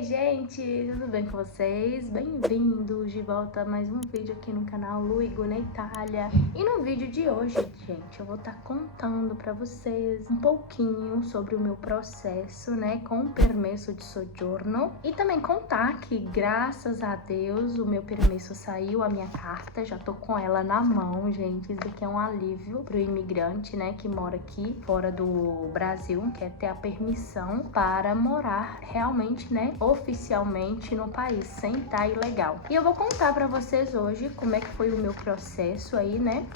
Oi, gente! Tudo bem com vocês? Bem-vindos de volta a mais um vídeo aqui no canal Luigo na Itália. E no vídeo de hoje, gente, eu vou estar contando pra vocês um pouquinho sobre o meu processo, né, com o permesso de soggiorno. E também contar que, graças a Deus, o meu permesso saiu, a minha carta, já tô com ela na mão, gente. Isso daqui é um alívio pro imigrante, né, que mora aqui fora do Brasil, quer ter a permissão para morar realmente, né, oficialmente no país, sem estar ilegal. E eu vou contar pra vocês hoje como é que foi o meu processo aí, né,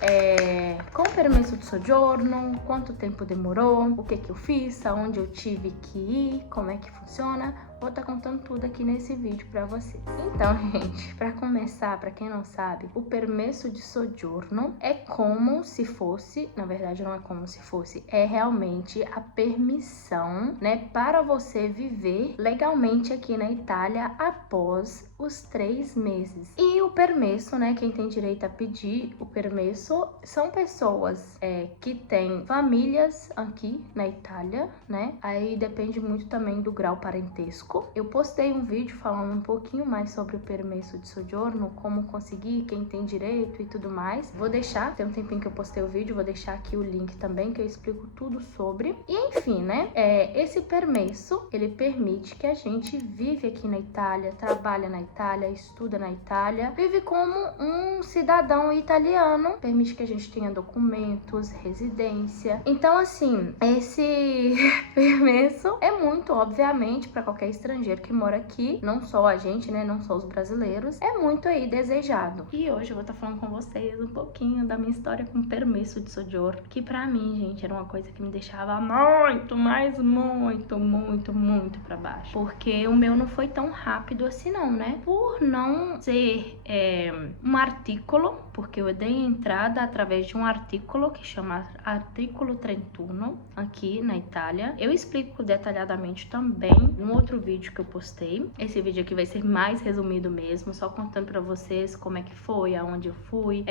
com o permesso de soggiorno, quanto tempo demorou, o que eu fiz, aonde eu tive que ir, como é que funciona. Vou estar contando tudo aqui nesse vídeo pra vocês. Então, gente, pra começar, pra quem não sabe, o permesso de soggiorno é como se fosse, na verdade não é como se fosse, é realmente a permissão, né, para você viver legalmente aqui na Itália após os 3 meses. E o permesso, né, quem tem direito a pedir o permesso são pessoas que têm famílias aqui na Itália, né, aí depende muito também do grau parentesco. Eu postei um vídeo falando um pouquinho mais sobre o permesso de soggiorno, como conseguir, quem tem direito e tudo mais. Vou deixar, tem um tempinho que eu postei o vídeo, vou deixar aqui o link também, que eu explico tudo sobre. E enfim, né, esse permesso, ele permite que a gente vive aqui na Itália, trabalha na Itália, estuda na Itália, vive como um cidadão italiano, permite que a gente tenha documentos, residência. Então, assim, esse permesso é muito, obviamente, para qualquer estrangeiro que mora aqui, não só a gente, né, não só os brasileiros, é muito aí desejado. E hoje eu vou estar falando com vocês um pouquinho da minha história com permesso de soggiorno, que pra mim, gente, era uma coisa que me deixava muito, mas muito pra baixo, porque o meu não foi tão rápido assim não, né, por não ser um artículo, porque eu dei entrada através de um artículo que chama Artículo 31 aqui na Itália. Eu explico detalhadamente também no outro vídeo que eu postei. Esse vídeo aqui vai ser mais resumido mesmo, só contando pra vocês como é que foi, aonde eu fui,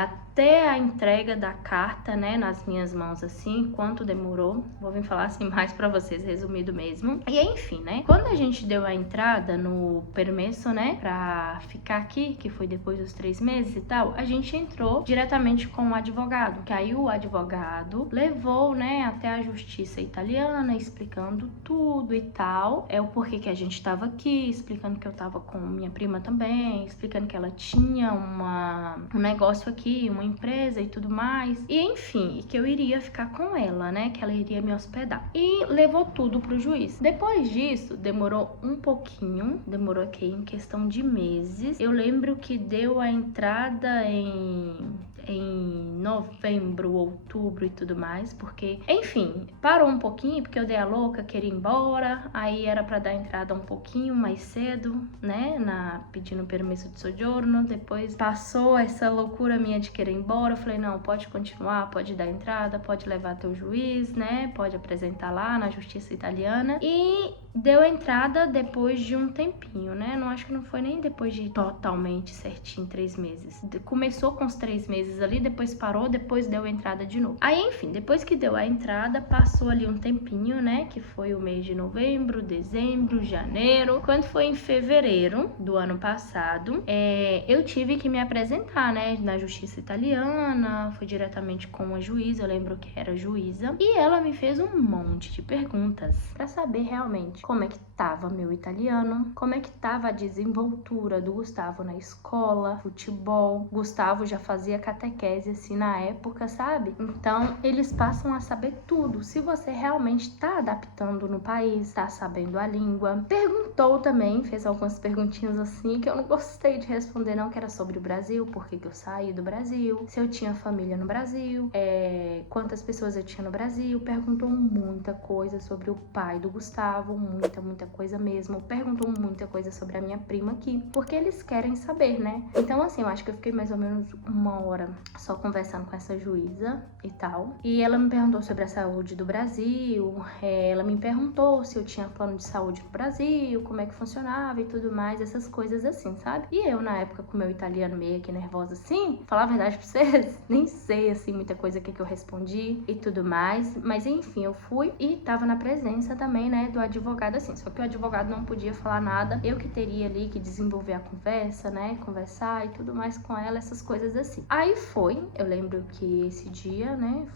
até a entrega da carta, né, nas minhas mãos, assim, quanto demorou. Vou vir falar assim mais pra vocês, resumido mesmo. E enfim, né, quando a gente deu a entrada no permesso, né, pra ficar aqui, que foi depois dos 3 meses e tal, a gente entrou diretamente com o advogado, que aí o advogado levou, né, até a justiça italiana, explicando tudo e tal, o porquê que a gente tava aqui, explicando que eu tava com minha prima também, explicando que ela tinha um negócio aqui, uma empresa e tudo mais, e enfim, que eu iria ficar com ela, né, que ela iria me hospedar. E levou tudo pro juiz. Depois disso, demorou um pouquinho, demorou aqui em questão de meses. Eu lembro que deu a entrada em novembro, outubro e tudo mais, porque, enfim, parou um pouquinho, porque eu dei a louca, queria ir embora, aí era pra dar entrada um pouquinho mais cedo, né, pedindo permesso de soggiorno. Depois passou essa loucura minha de querer ir embora, eu falei, não, pode continuar, pode dar entrada, pode levar até o juiz, né, pode apresentar lá na justiça italiana, e deu entrada depois de um tempinho, né, não acho que não foi nem depois de totalmente certinho 3 meses, começou com os 3 meses ali, depois parou, depois deu entrada de novo. Aí, enfim, depois que deu a entrada, passou ali um tempinho, né, que foi o mês de novembro, dezembro, janeiro. Quando foi em fevereiro do ano passado, eu tive que me apresentar, né, na justiça italiana, fui diretamente com a juíza, eu lembro que era juíza, e ela me fez um monte de perguntas pra saber realmente como é que tava meu italiano, como é que tava a desenvoltura do Gustavo na escola, futebol. Gustavo já fazia catequese assim na época, sabe? Então eles passam a saber tudo, se você realmente tá adaptando no país, tá sabendo a língua. Perguntou também, fez algumas perguntinhas assim que eu não gostei de responder não, que era sobre o Brasil, por que eu saí do Brasil, se eu tinha família no Brasil, quantas pessoas eu tinha no Brasil. Perguntou muita coisa sobre o pai do Gustavo, muita coisa mesmo. Perguntou muita coisa sobre a minha prima aqui, porque eles querem saber, né? Então assim, eu acho que eu fiquei mais ou menos 1 hora só conversando com essa juíza e tal. E ela me perguntou sobre a saúde do Brasil, ela me perguntou se eu tinha plano de saúde no Brasil, como é que funcionava e tudo mais, essas coisas assim, sabe? E eu, na época, com meu italiano meio que nervosa assim, falar a verdade pra vocês, nem sei, assim, muita coisa que eu respondi e tudo mais. Mas, enfim, eu fui e tava na presença também, né, do advogado, assim. Só que o advogado não podia falar nada, eu que teria ali que desenvolver a conversa, né, conversar e tudo mais com ela, essas coisas assim. Aí eu lembro que esse dia, né,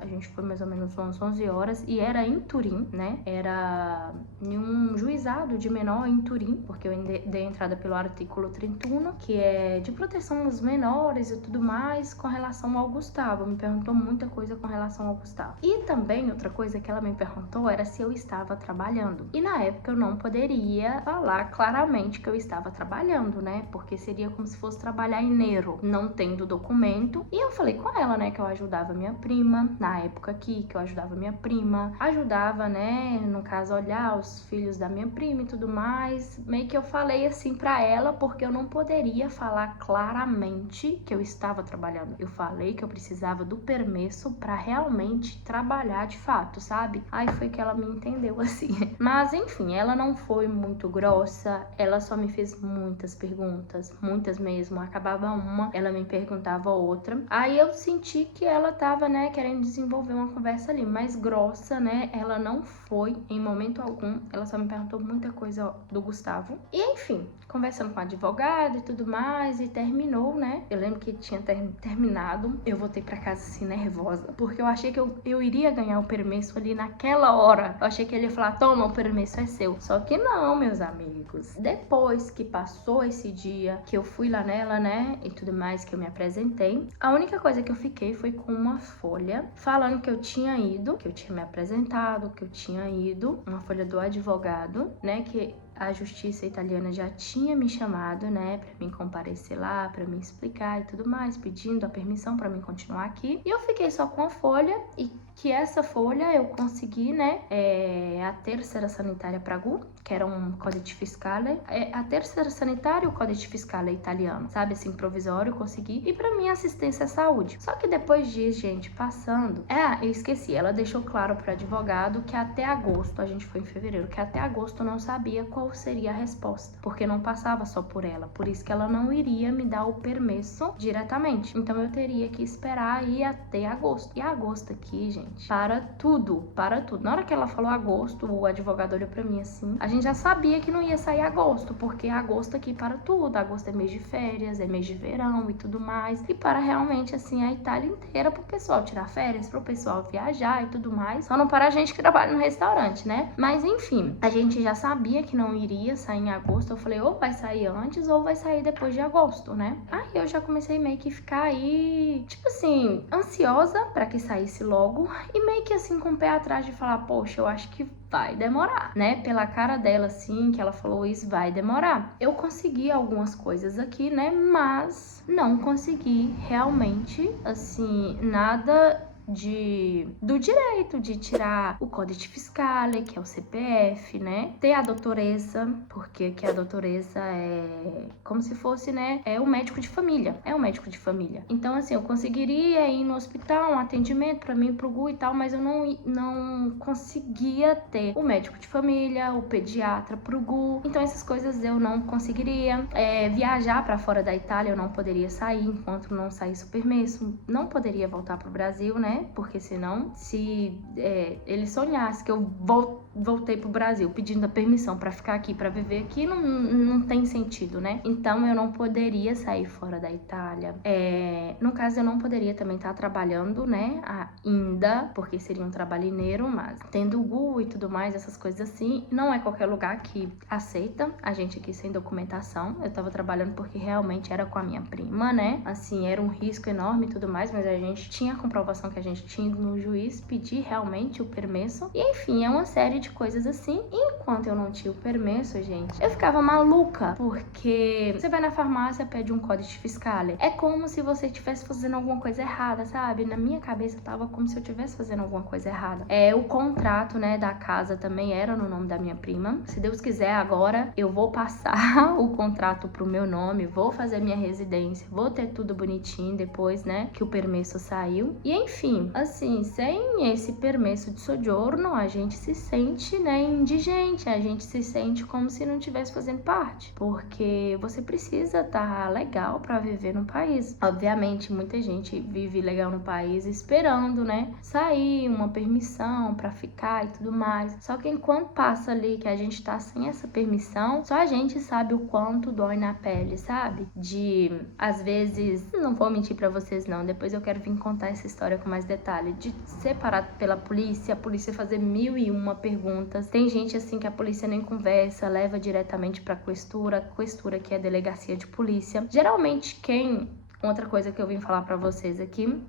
a gente foi mais ou menos umas 11 horas e era em Turim, né, era em um juizado de menor em Turim, porque eu dei entrada pelo artículo 31, que é de proteção aos menores e tudo mais com relação ao Gustavo. Me perguntou muita coisa com relação ao Gustavo. E também outra coisa que ela me perguntou era se eu estava trabalhando. E na época eu não poderia falar claramente que eu estava trabalhando, né, porque seria como se fosse trabalhar em Nero, não tendo documento. E eu falei com ela, né, que eu ajudava minha prima, na época aqui, que eu ajudava minha prima, ajudava, né, no caso, olhar os filhos da minha prima e tudo mais. Meio que eu falei assim pra ela, porque eu não poderia falar claramente que eu estava trabalhando. Eu falei que eu precisava do permesso pra realmente trabalhar de fato, sabe? Aí foi que ela me entendeu assim. Mas enfim, ela não foi muito grossa, ela só me fez muitas perguntas, muitas mesmo. Acabava uma, ela me perguntava outra. Aí eu senti que ela tava, né, querendo desenvolver uma conversa ali, mais grossa, né? Ela não foi em momento algum. Ela só me perguntou muita coisa do Gustavo. E enfim, conversando com a advogada e tudo mais, e terminou, né? Eu lembro que tinha terminado. Eu voltei pra casa assim, nervosa, porque eu achei que eu iria ganhar o permesso ali naquela hora. Eu achei que ele ia falar, toma, o permesso é seu. Só que não, meus amigos. Depois que passou esse dia, que eu fui lá nela, né, e tudo mais, que eu me apresentei, a única coisa que eu fiquei foi com uma folha falando que eu tinha ido, que eu tinha me apresentado, que eu tinha ido, uma folha do advogado, né, que a justiça italiana já tinha me chamado, né, pra mim comparecer lá, pra me explicar e tudo mais, pedindo a permissão pra mim continuar aqui. E eu fiquei só com a folha, e que essa folha eu consegui, né, a terceira sanitária pra Gu, que era um codice fiscale. A terceira sanitária, o codice fiscale italiano, sabe, assim, provisório, eu consegui. E pra mim, assistência à saúde. Só que depois disso, gente, passando... eu esqueci, ela deixou claro pro advogado que até agosto, a gente foi em fevereiro, que até agosto eu não sabia qual seria a resposta, porque não passava só por ela, por isso que ela não iria me dar o permesso diretamente. Então eu teria que esperar aí até agosto. E agosto aqui, gente, para tudo. Na hora que ela falou agosto, o advogado olhou pra mim assim, a gente já sabia que não ia sair agosto, porque agosto aqui para tudo. Agosto é mês de férias, é mês de verão e tudo mais, e para realmente assim a Itália inteira, pro pessoal tirar férias, pro pessoal viajar e tudo mais. Só não para a gente que trabalha no restaurante, né? Mas enfim, a gente já sabia que não iria sair em agosto. Eu falei, ou vai sair antes ou vai sair depois de agosto, né? Aí eu já comecei meio que ficar aí, tipo assim, ansiosa pra que saísse logo, e meio que assim com o pé atrás de falar, poxa, eu acho que vai demorar, né? Pela cara dela, assim, que ela falou isso, vai demorar. Eu consegui algumas coisas aqui, né? Mas não consegui realmente, assim, nada do direito de tirar o codice fiscale, que é o CPF, né? Ter a doutoressa, porque aqui a doutoressa é como se fosse, né? É o médico de família. É o médico de família. Então, assim, eu conseguiria ir no hospital, um atendimento pra mim, pro Gu e tal, mas eu não conseguia ter o médico de família, o pediatra pro Gu. Então, essas coisas eu não conseguiria. Viajar pra fora da Itália, eu não poderia sair enquanto não saísse o permesso. Não poderia voltar pro Brasil, né? Porque senão, se ele sonhasse que eu voltei pro Brasil pedindo a permissão pra ficar aqui, pra viver aqui, não tem sentido, né? Então eu não poderia sair fora da Itália. No caso, eu não poderia também estar trabalhando, né? Ainda, porque seria um trabalhineiro, mas tendo o Gu e tudo mais, essas coisas assim, não é qualquer lugar que aceita a gente aqui sem documentação. Eu tava trabalhando porque realmente era com a minha prima, né? Assim, era um risco enorme e tudo mais, mas a gente tinha a comprovação que a gente tinha ido no juiz pedir realmente o permesso. E enfim, é uma série de coisas assim. Enquanto eu não tinha o permesso, gente, eu ficava maluca, porque você vai na farmácia, pede um códice fiscale. É como se você estivesse fazendo alguma coisa errada, sabe? Na minha cabeça tava como se eu estivesse fazendo alguma coisa errada. O contrato, né, da casa também era no nome da minha prima. Se Deus quiser, agora eu vou passar o contrato pro meu nome, vou fazer minha residência, vou ter tudo bonitinho depois, né, que o permesso saiu. E enfim, assim, sem esse permesso de soggiorno, a gente se sente, né, indigente, a gente se sente como se não estivesse fazendo parte, porque você precisa estar legal para viver no país. Obviamente, muita gente vive legal no país esperando, né, sair uma permissão para ficar e tudo mais. Só que enquanto passa ali que a gente tá sem essa permissão, só a gente sabe o quanto dói na pele, sabe? De, às vezes, não vou mentir pra vocês não, depois eu quero vir contar essa história com mais detalhe, de ser parado pela polícia, a polícia fazer 1001 perguntas. Tem gente assim que a polícia nem conversa, leva diretamente pra questura que é a delegacia de polícia. Geralmente outra coisa que eu vim falar pra vocês aqui,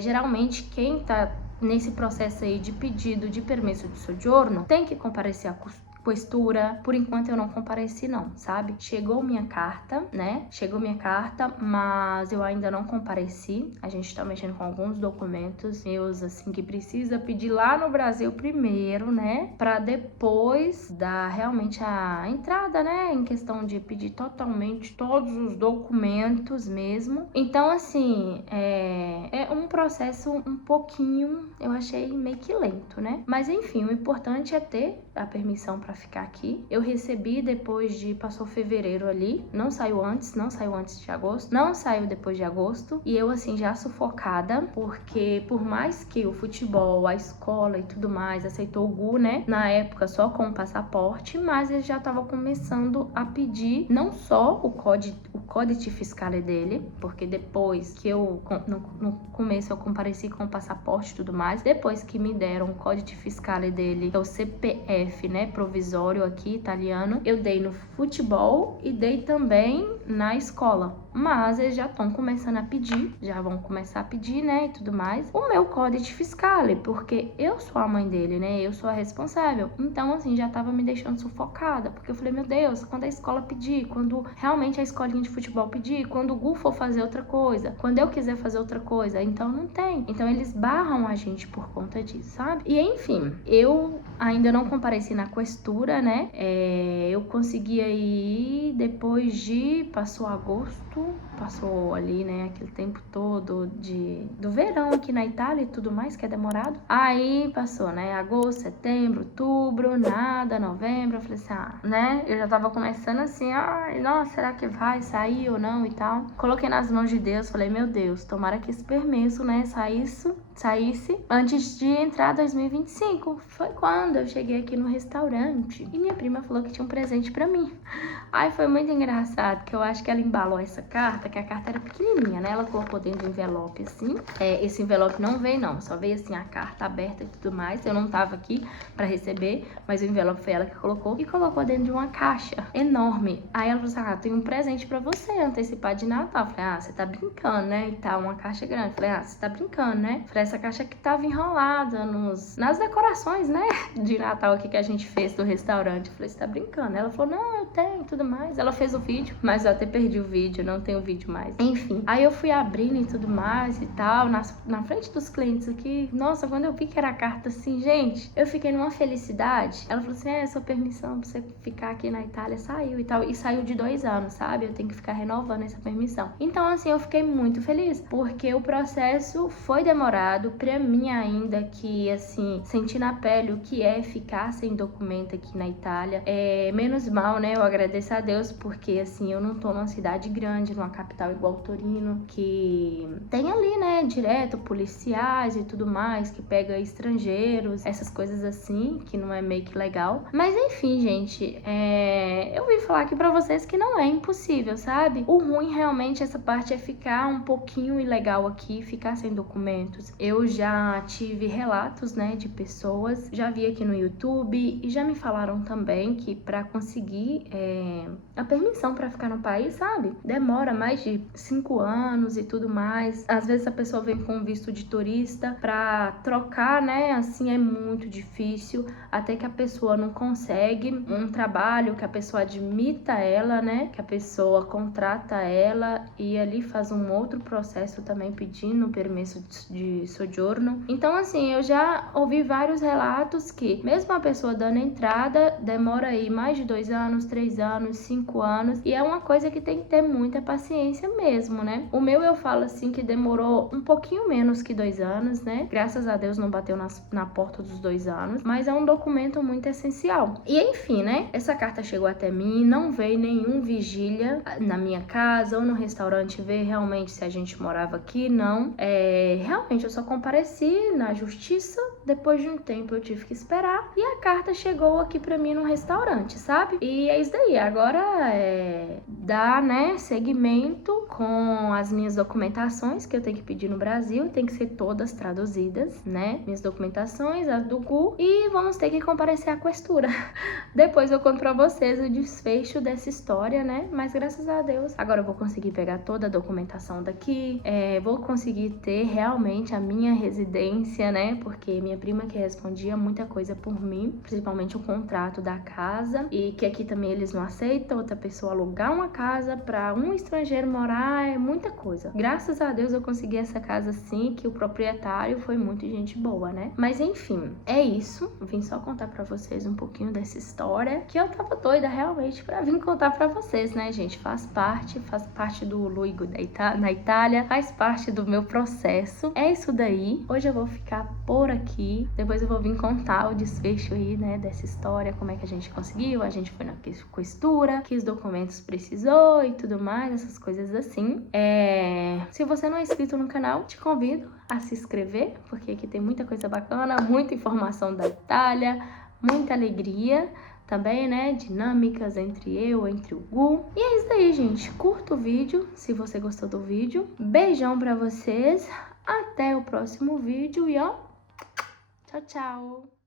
geralmente quem tá nesse processo aí de pedido de permesso de soggiorno tem que comparecer à questura. Por enquanto eu não compareci não, sabe? Chegou minha carta, né? Chegou minha carta, mas eu ainda não compareci. A gente tá mexendo com alguns documentos meus, assim, que precisa pedir lá no Brasil primeiro, né? Pra depois dar realmente a entrada, né? Em questão de pedir totalmente todos os documentos mesmo. Então, assim, é um processo um pouquinho, eu achei meio que lento, né? Mas enfim, o importante é ter a permissão pra ficar aqui. Eu recebi passou fevereiro ali, não saiu antes de agosto, não saiu depois de agosto, e eu assim já sufocada, porque por mais que o futebol, a escola e tudo mais aceitou o Gu, né, na época só com o passaporte, mas ele já tava começando a pedir não só o códice fiscale dele, porque depois que no começo eu compareci com o passaporte e tudo mais, depois que me deram o códice fiscale dele, que é o CPF, né, provisório aqui, italiano, eu dei no futebol e dei também na escola. Mas eles já estão começando a pedir, já vão começar a pedir, né, e tudo mais, o meu códice fiscale, porque eu sou a mãe dele, né, eu sou a responsável. Então, assim, já tava me deixando sufocada, porque eu falei, meu Deus, quando a escola pedir, quando realmente a escolinha de futebol pedir, quando o Gu for fazer outra coisa, quando eu quiser fazer outra coisa, então não tem. Então, eles barram a gente por conta disso, sabe? E, enfim, eu ainda não compareci na questura, né, eu consegui aí depois passou agosto, passou ali, né, aquele tempo todo do verão aqui na Itália e tudo mais, que é demorado. Aí passou, né, agosto, setembro, outubro, nada, novembro, eu falei assim, né, eu já tava começando assim, nossa, será que vai sair ou não e tal. Coloquei nas mãos de Deus, falei, meu Deus, tomara que esse permesso, né, saísse antes de entrar 2025. Foi quando eu cheguei aqui no restaurante e minha prima falou que tinha um presente pra mim. Aí foi muito engraçado, que eu acho que ela embalou essa carta, que a carta era pequenininha, né? Ela colocou dentro do envelope assim. Esse envelope não veio não, só veio assim a carta aberta e tudo mais. Eu não tava aqui pra receber, mas o envelope foi ela que colocou. E colocou dentro de uma caixa enorme. Aí ela falou assim, tem um presente pra você antecipado de Natal. Eu falei, você tá brincando, né? E tá uma caixa grande. Eu falei, você tá brincando, né? Eu falei, essa caixa que tava enrolada nas decorações, né? De Natal aqui que a gente fez do restaurante. Eu falei, você tá brincando? Ela falou, não, eu tenho, tudo mais. Ela fez o vídeo, mas eu até perdi o vídeo, não tenho vídeo mais. Enfim, aí eu fui abrindo e tudo mais e tal, na frente dos clientes aqui. Nossa, quando eu vi que era a carta assim, gente, eu fiquei numa felicidade. Ela falou assim, sua permissão pra você ficar aqui na Itália saiu e tal. E saiu de 2 anos, sabe? Eu tenho que ficar renovando essa permissão. Então, assim, eu fiquei muito feliz, porque o processo foi demorado pra mim ainda, que, assim, senti na pele o que é ficar sem documento aqui na Itália. Menos mal, né? Eu agradeço a Deus, porque, assim, eu não tô numa cidade grande, numa capital igual Torino, que tem ali, né, direto, policiais e tudo mais, que pega estrangeiros, essas coisas assim, que não é meio que legal. Mas, enfim, gente, eu vim falar aqui pra vocês que não é impossível, sabe? O ruim realmente essa parte é ficar um pouquinho ilegal aqui, ficar sem documentos. Eu já tive relatos, né, de pessoas, já vi aqui no YouTube e já me falaram também que pra conseguir a permissão pra ficar no país, sabe? Demora mais de 5 anos e tudo mais. Às vezes a pessoa vem com visto de turista pra trocar, né? Assim é muito difícil, até que a pessoa não consegue um trabalho, que a pessoa admita ela, né? Que a pessoa contrata ela e ali faz um outro processo também pedindo permesso de soggiorno. Então, assim, eu já ouvi vários relatos que mesmo a pessoa dando entrada, demora aí mais de 2 anos, 3 anos, 5 anos, e é uma coisa que tem que ter muita paciência mesmo, né? O meu eu falo assim que demorou um pouquinho menos que 2 anos, né? Graças a Deus não bateu na porta dos 2 anos, mas é um documento muito essencial. E enfim, né? Essa carta chegou até mim, não veio nenhum vigília na minha casa ou no restaurante ver realmente se a gente morava aqui, não. Realmente eu só compareci na justiça, depois de um tempo eu tive que esperar e a carta chegou aqui pra mim no restaurante, sabe? E é isso daí, agora dar, né, seguimento com as minhas documentações que eu tenho que pedir no Brasil, tem que ser todas traduzidas, né? Minhas documentações, as do GU, e vamos ter que comparecer à questura. Depois eu conto pra vocês o desfecho dessa história, né? Mas graças a Deus, agora eu vou conseguir pegar toda a documentação daqui, vou conseguir ter realmente a minha residência, né? Porque minha prima que respondia muita coisa por mim, principalmente o contrato da casa, e que aqui também eles não aceitam outra pessoa alugar uma casa pra um estrangeiro morar, é muita coisa. Graças a Deus eu consegui essa casa sim, que o proprietário foi muito gente boa, né? Mas enfim, é isso. Vim só contar pra vocês um pouquinho dessa história, que eu tava doida realmente pra vir contar pra vocês, né, gente? Faz parte do Luigo na Itália, faz parte do meu processo. É isso daí. Hoje eu vou ficar por aqui, depois eu vou vir contar o desfecho aí, né, dessa história, como é que a gente conseguiu, a gente foi na questura, que os documentos precisou e tudo mais, essas coisas assim. Se você não é inscrito no canal, te convido a se inscrever, porque aqui tem muita coisa bacana, muita informação da Itália, muita alegria também, né? Dinâmicas entre o Gu. E é isso aí, gente. Curta o vídeo se você gostou do vídeo. Beijão pra vocês. Até o próximo vídeo e ó, tchau, tchau.